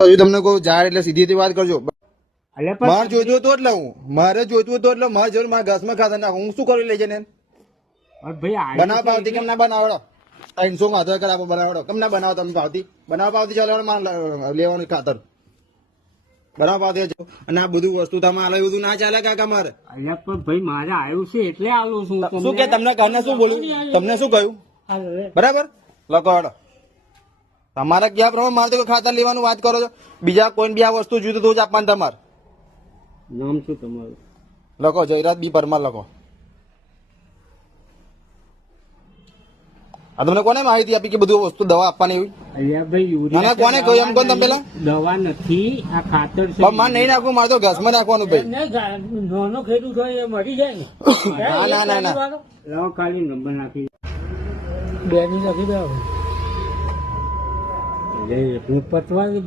હજુ તમને કહું ઝાડ એટલે સીધી સીધી વાત કરજો. માર જોઈતું હતું એટલે હું. મારે જોઈતું હતું એટલે મારે જરૂર મારા ઘાસમાં ખાતા નાખું. હું શું કરી લઈ જઈને બનાવ પાવતી કેમ ના બનાવડો? ત્રણસો આધાર કાર્ડ આપો બનાવડો. કેમ ના બનાવો તમે પાવતી? બનાવ પાવતી ચાલો લેવાનું ખાતર. બરાબર. અને આ બધું વસ્તુ તમે આલે બધું ના ચાલે કાકા મારે. અલ્યા પણ ભાઈ મારે આવ્યું છે એટલે આલું છું શું કે તમને? ઘરને શું બોલ્યું તમને શું કહ્યું? બરાબર? લખો હેડો. તમારે ક્યાં પ્રમાણે મારે તો કોઈ ખાતર લેવાનું વાત કરો છો? બીજા કોઈ બી આ વસ્તુ જોઈતું તો જ આપવાનું તમારે. નામ શું તમારું? લખો જયરાજ બી પરમાર લખો. આ તમને કોને માહિતી આપી કે બધું વસ્તુ દવા આપવાની એવી? મને કોને કહ્યું એમ કોણ તમે પેલા? દવા નથી આ ખાતર છે. મારે નહીં નાખવું મારે તો ઘાસમાં નાખવાનું ભાઈ. નાનો ખેડૂત હોય એ મરી જાય ને. ના, ના, ના, ના. ખાલી નંબર નાખી બે ની દો. એટલે એટલું પતવા